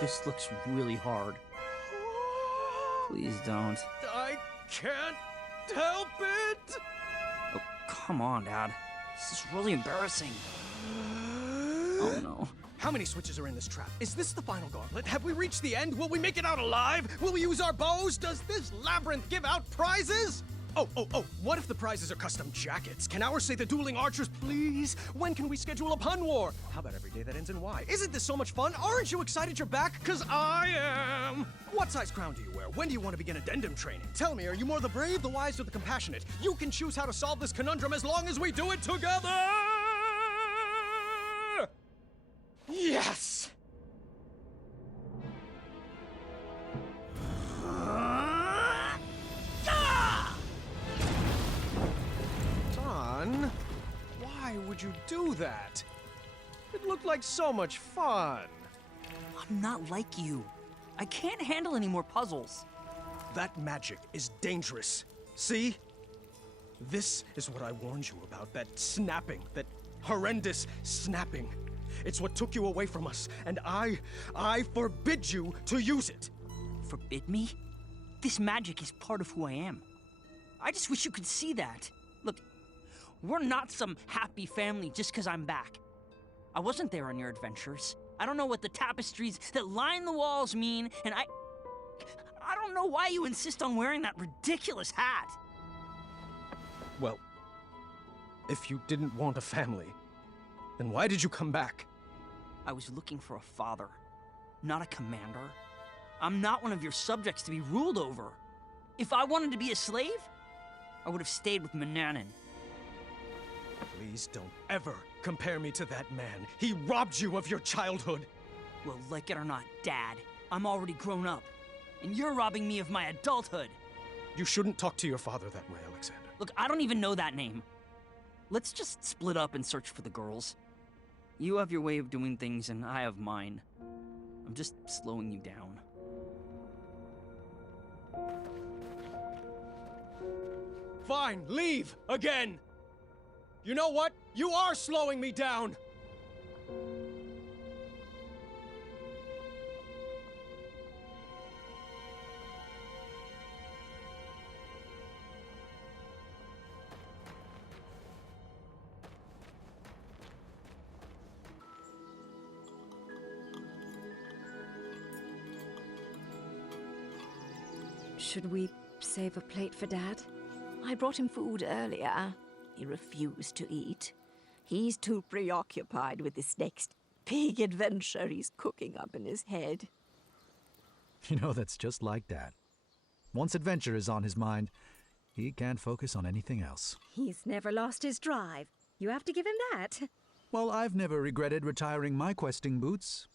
This looks really hard. Please don't. I can't help it! Oh, come on, Dad. This is really embarrassing. Oh no. How many switches are in this trap? Is this the final gauntlet? Have we reached the end? Will we make it out alive? Will we use our bows? Does this labyrinth give out prizes? Oh, what if the prizes are custom jackets? Can ours say the dueling archers, please? When can we schedule a pun war? How about every day that ends in Y? Isn't this so much fun? Aren't you excited you're back? 'Cause I am! What size crown do you wear? When do you want to begin addendum training? Tell me, are you more the brave, the wise, or the compassionate? You can choose how to solve this conundrum as long as we do it together! Yes! Don, why would you do that? It looked like so much fun. I'm not like you. I can't handle any more puzzles. That magic is dangerous. See? This is what I warned you about, that snapping, that horrendous snapping. It's what took you away from us, and I forbid you to use it. Forbid me? This magic is part of who I am. I just wish you could see that. Look, we're not some happy family just because I'm back. I wasn't there on your adventures. I don't know what the tapestries that line the walls mean, and I don't know why you insist on wearing that ridiculous hat. Well, if you didn't want a family, then why did you come back? I was looking for a father, not a commander. I'm not one of your subjects to be ruled over. If I wanted to be a slave, I would have stayed with Mananan. Please don't ever compare me to that man. He robbed you of your childhood. Well, like it or not, Dad, I'm already grown up, and you're robbing me of my adulthood. You shouldn't talk to your father that way, Alexander. Look, I don't even know that name. Let's just split up and search for the girls. You have your way of doing things, and I have mine. I'm just slowing you down. Fine, leave again. You know what? You are slowing me down. Should we save a plate for Dad? I brought him food earlier. He refused to eat. He's too preoccupied with this next big adventure he's cooking up in his head. You know, that's just like Dad. Once adventure is on his mind, he can't focus on anything else. He's never lost his drive. You have to give him that. Well, I've never regretted retiring my questing boots.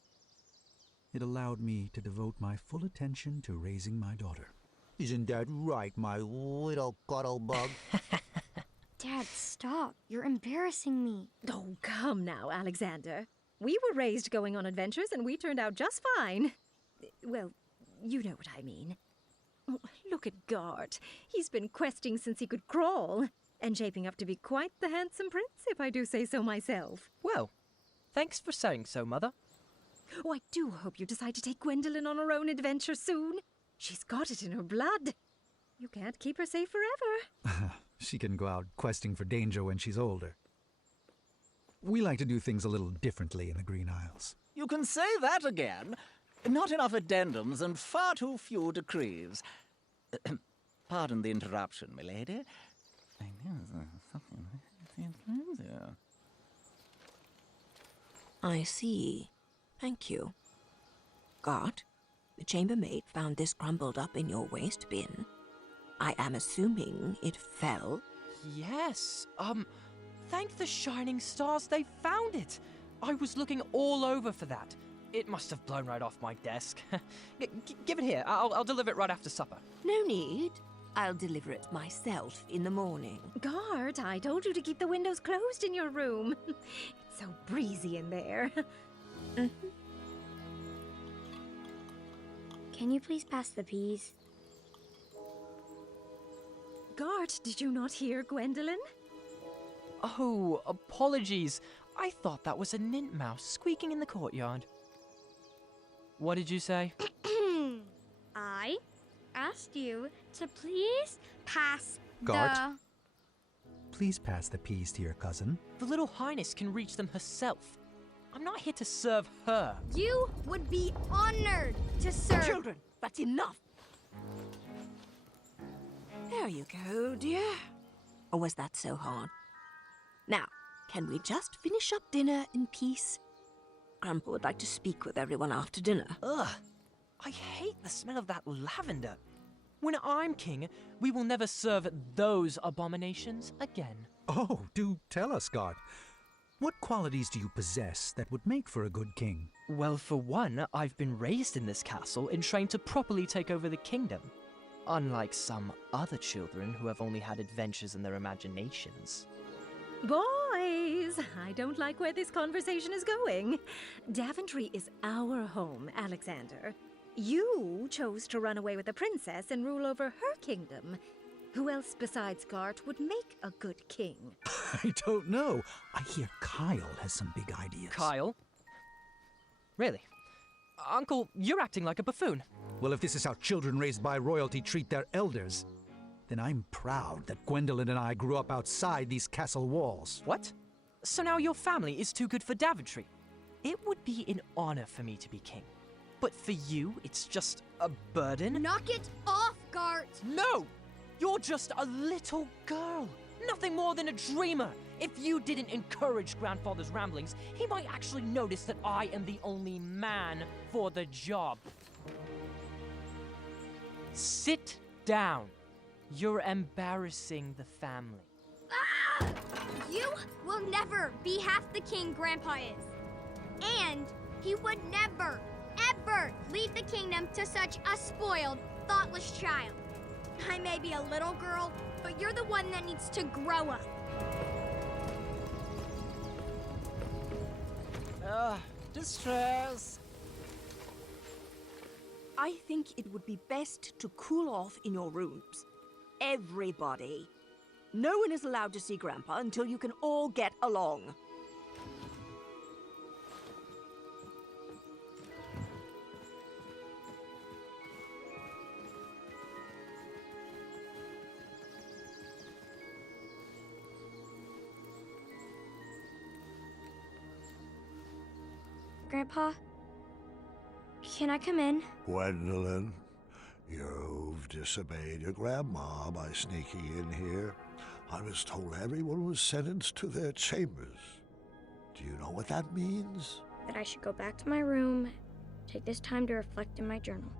It allowed me to devote my full attention to raising my daughter. Isn't that right, my little cuddle bug? Dad, stop. You're embarrassing me. Oh, come now, Alexander. We were raised going on adventures, and we turned out just fine. Well, you know what I mean. Oh, look at Gart. He's been questing since he could crawl, and shaping up to be quite the handsome prince, if I do say so myself. Well, thanks for saying so, Mother. Oh, I do hope you decide to take Gwendolyn on her own adventure soon. She's got it in her blood. You can't keep her safe forever. She can go out questing for danger when she's older. We like to do things a little differently in the Green Isles. You can say that again. Not enough addendums and far too few decrees. Pardon the interruption, milady. I see. Thank you. Gart, the chambermaid found this crumbled up in your waste bin. I am assuming it fell. Yes, thank the shining stars they found it. I was looking all over for that. It must have blown right off my desk. Give it here. I'll deliver it right after supper. No need. I'll deliver it myself in the morning. Gart, I told you to keep the windows closed in your room. It's so breezy in there. Can you please pass the peas? Gart, did you not hear Gwendolyn? Oh, apologies. I thought that was a nint mouse squeaking in the courtyard. What did you say? I asked you to please pass Gart? the... Please pass the peas to your cousin. The little highness can reach them herself. I'm not here to serve her. You would be honored to serve... Children, that's enough. There you go, dear. Or was that so hard? Now, can we just finish up dinner in peace? Grandpa would like to speak with everyone after dinner. Ugh. I hate the smell of that lavender. When I'm king, we will never serve those abominations again. Oh, do tell us, Gart. What qualities do you possess that would make for a good king? Well, for one, I've been raised in this castle and trained to properly take over the kingdom. Unlike some other children who have only had adventures in their imaginations. Boys, I don't like where this conversation is going. Daventry is our home, Alexander. You chose to run away with the princess and rule over her kingdom. Who else besides Gart would make a good king? I don't know. I hear Kyle has some big ideas. Kyle? Really? Uncle, you're acting like a buffoon. Well, if this is how children raised by royalty treat their elders, then I'm proud that Gwendolyn and I grew up outside these castle walls. What? So now your family is too good for Daventry? It would be an honor for me to be king. But for you, it's just a burden? Knock it off, Gart! No! You're just a little girl. Nothing more than a dreamer. If you didn't encourage Grandfather's ramblings, he might actually notice that I am the only man for the job. Sit down. You're embarrassing the family. Ah! You will never be half the king Grandpa is. And he would never, ever leave the kingdom to such a spoiled, thoughtless child. I may be a little girl, but you're the one that needs to grow up. Distress. I think it would be best to cool off in your rooms. Everybody. No one is allowed to see Grandpa until you can all get along. Grandpa, can I come in? Gwendolyn, you've disobeyed your grandma by sneaking in here. I was told everyone was sentenced to their chambers. Do you know what that means? That I should go back to my room, take this time to reflect in my journal.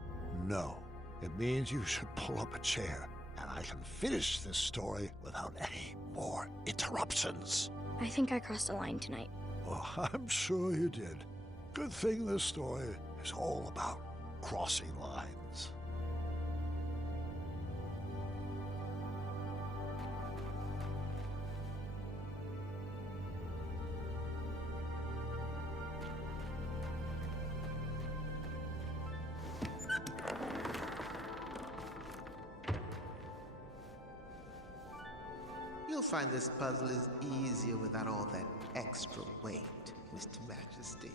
No. It means you should pull up a chair, and I can finish this story without any more interruptions. I think I crossed a line tonight. Oh, I'm sure you did. Good thing this story is all about crossing lines. You'll find this puzzle is easier without all that extra weight, Mr. Majesty.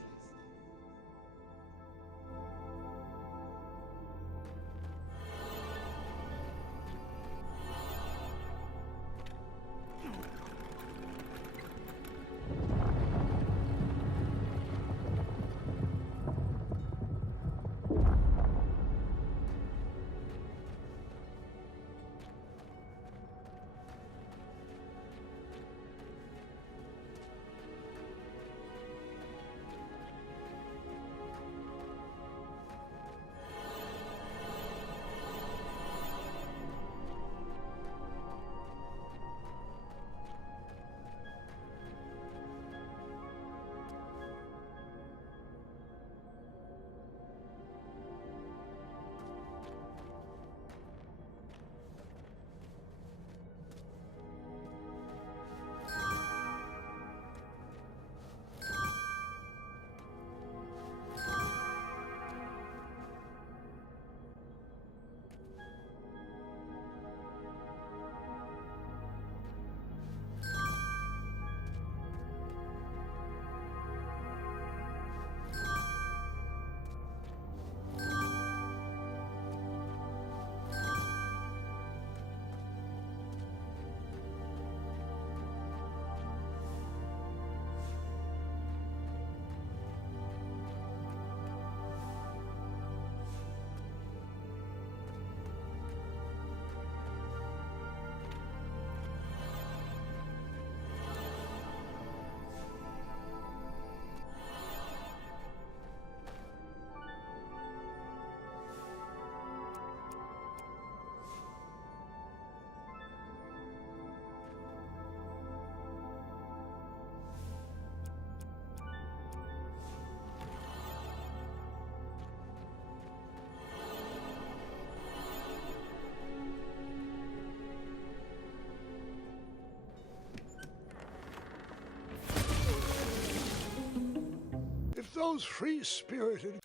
those free-spirited...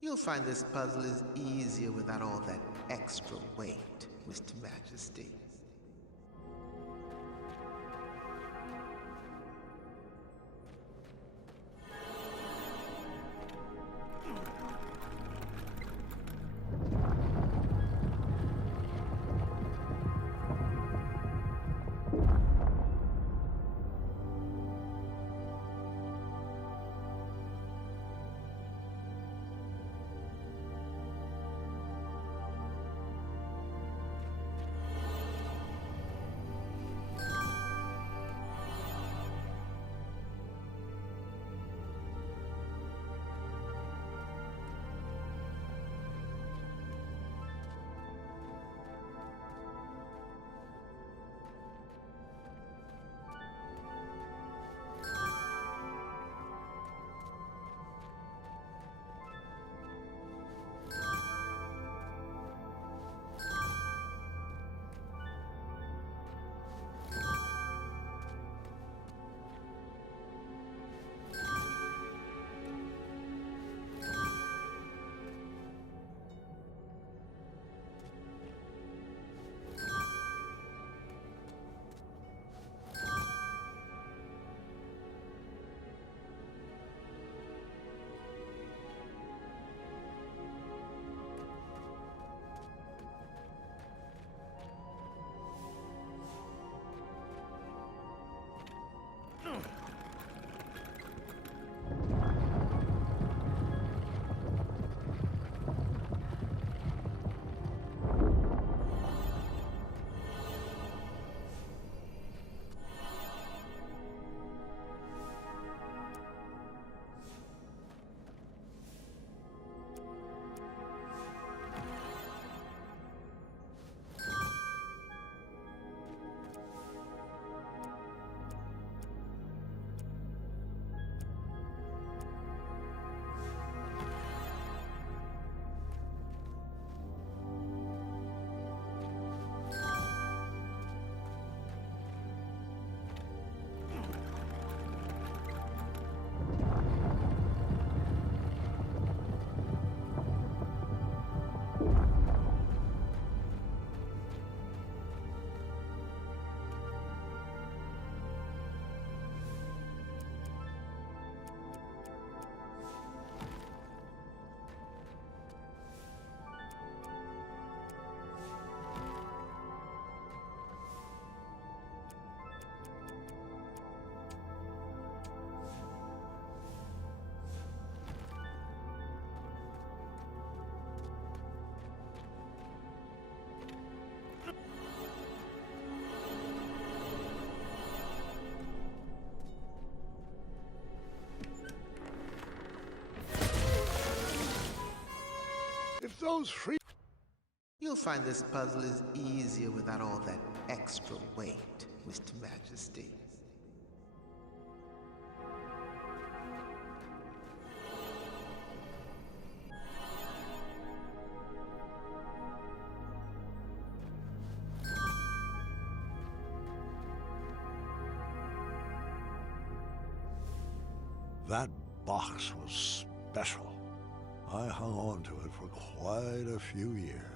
You'll find this puzzle is easier without all that extra weight, Mr. Majesty. If those free... You'll find this puzzle is easier without all that extra weight, Mr. Majesty. That box was special. I hung on to it for quite a few years.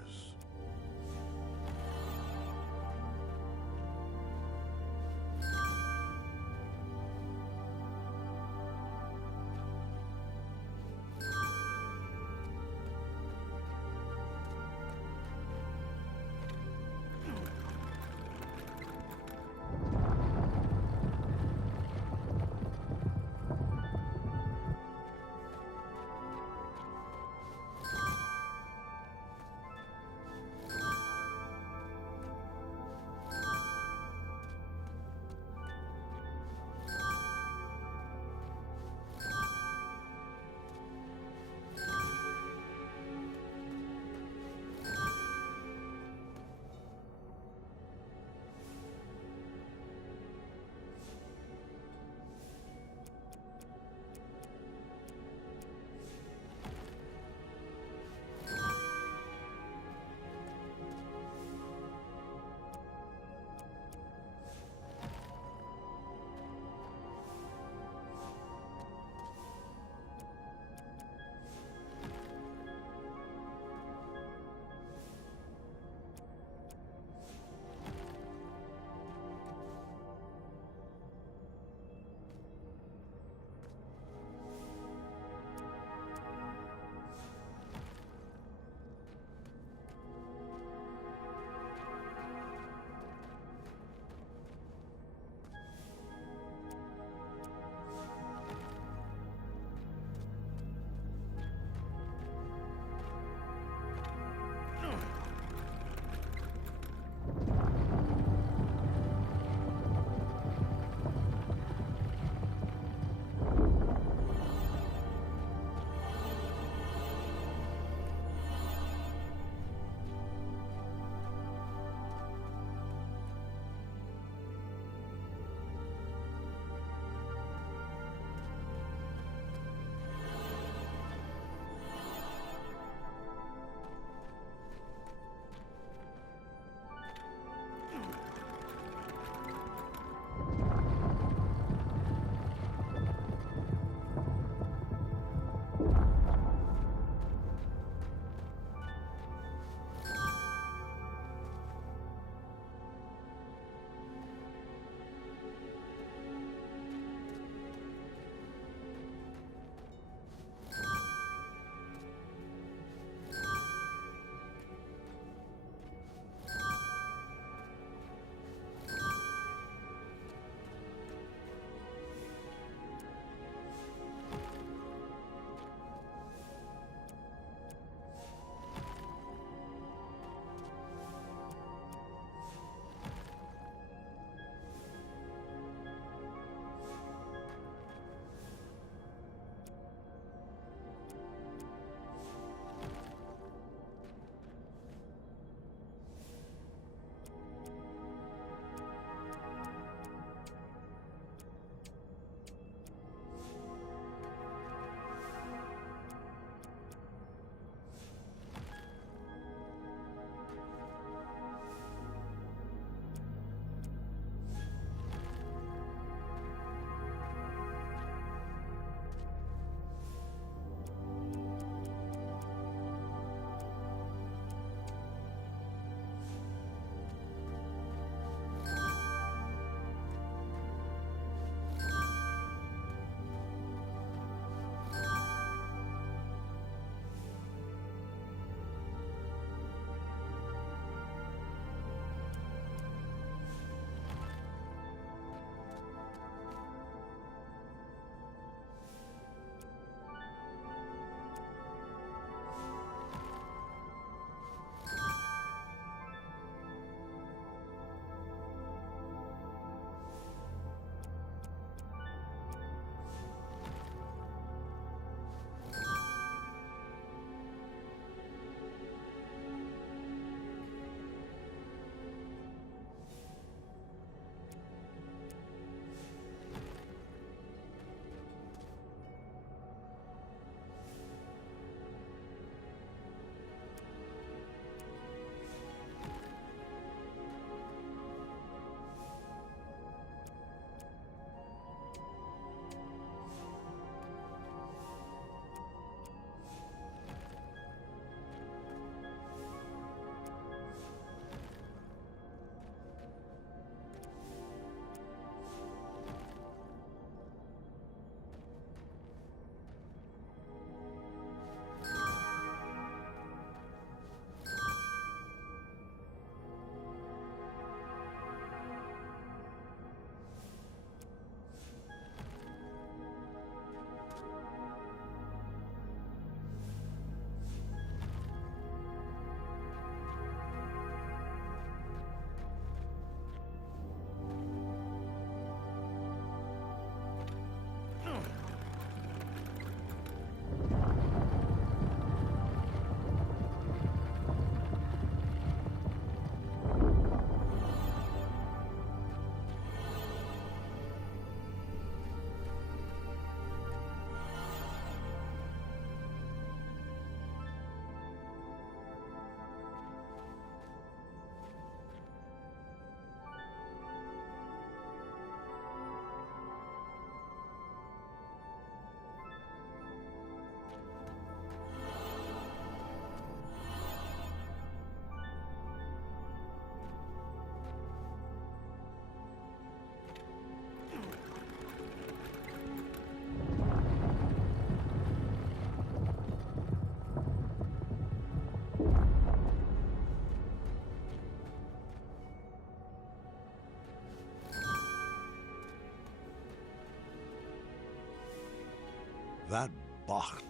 that box.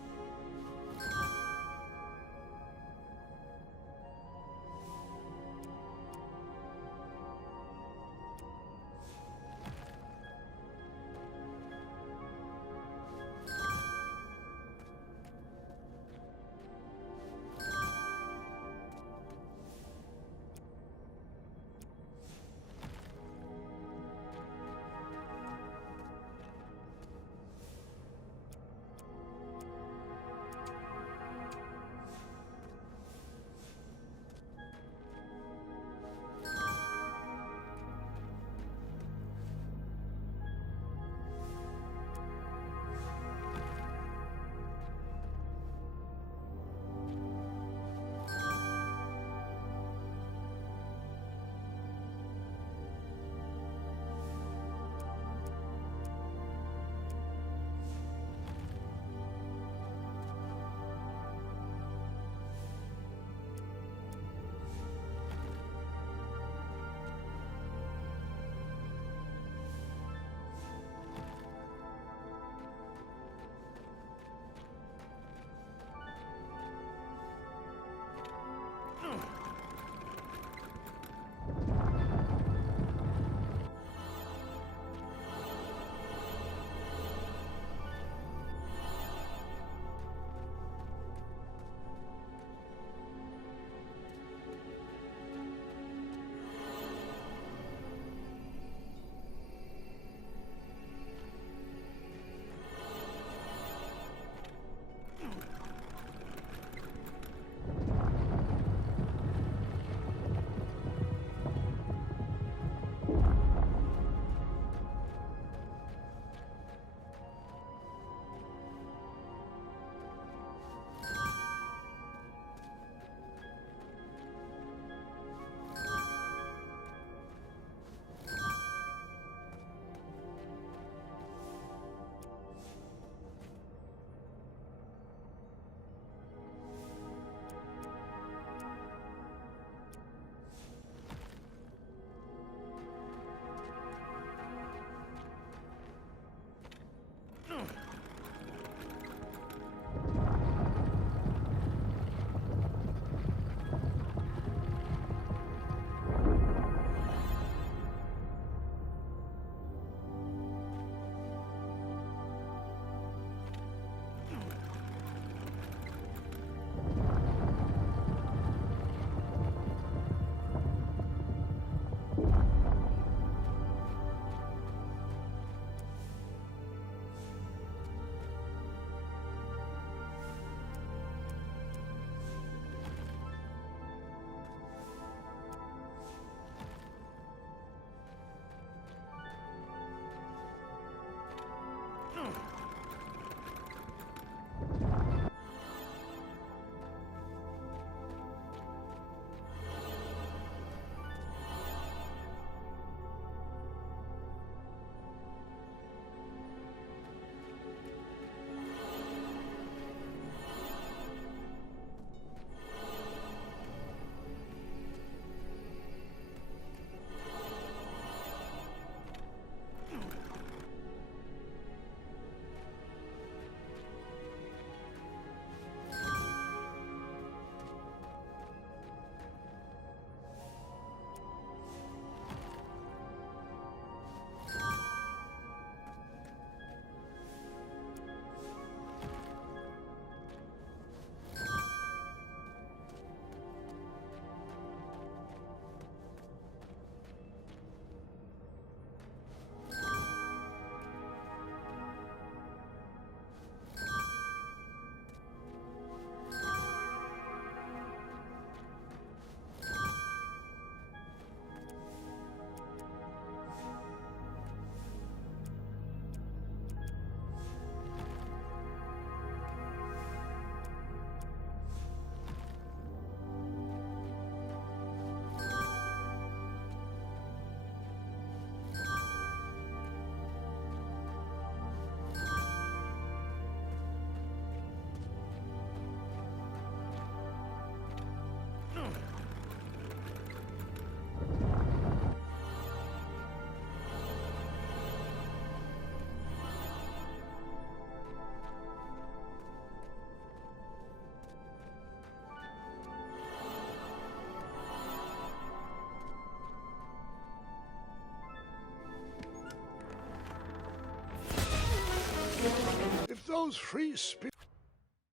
those free spirits...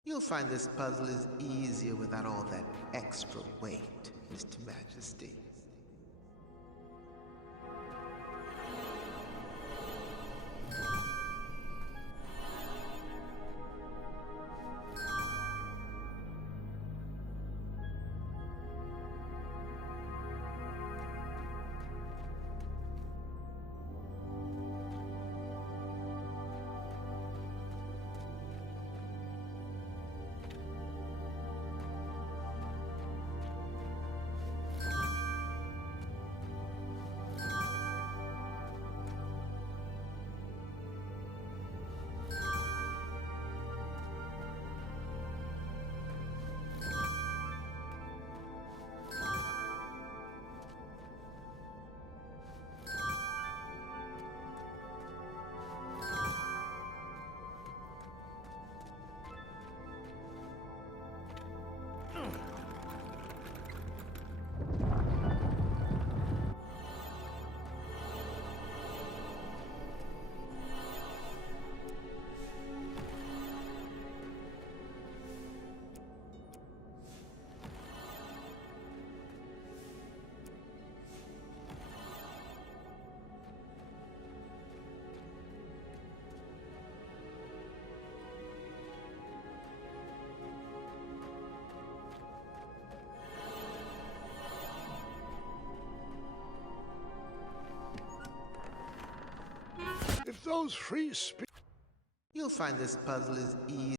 You'll find this puzzle is easier without all that extra weight, Mr. Majesty. If those free spirits... You'll find this puzzle is easy.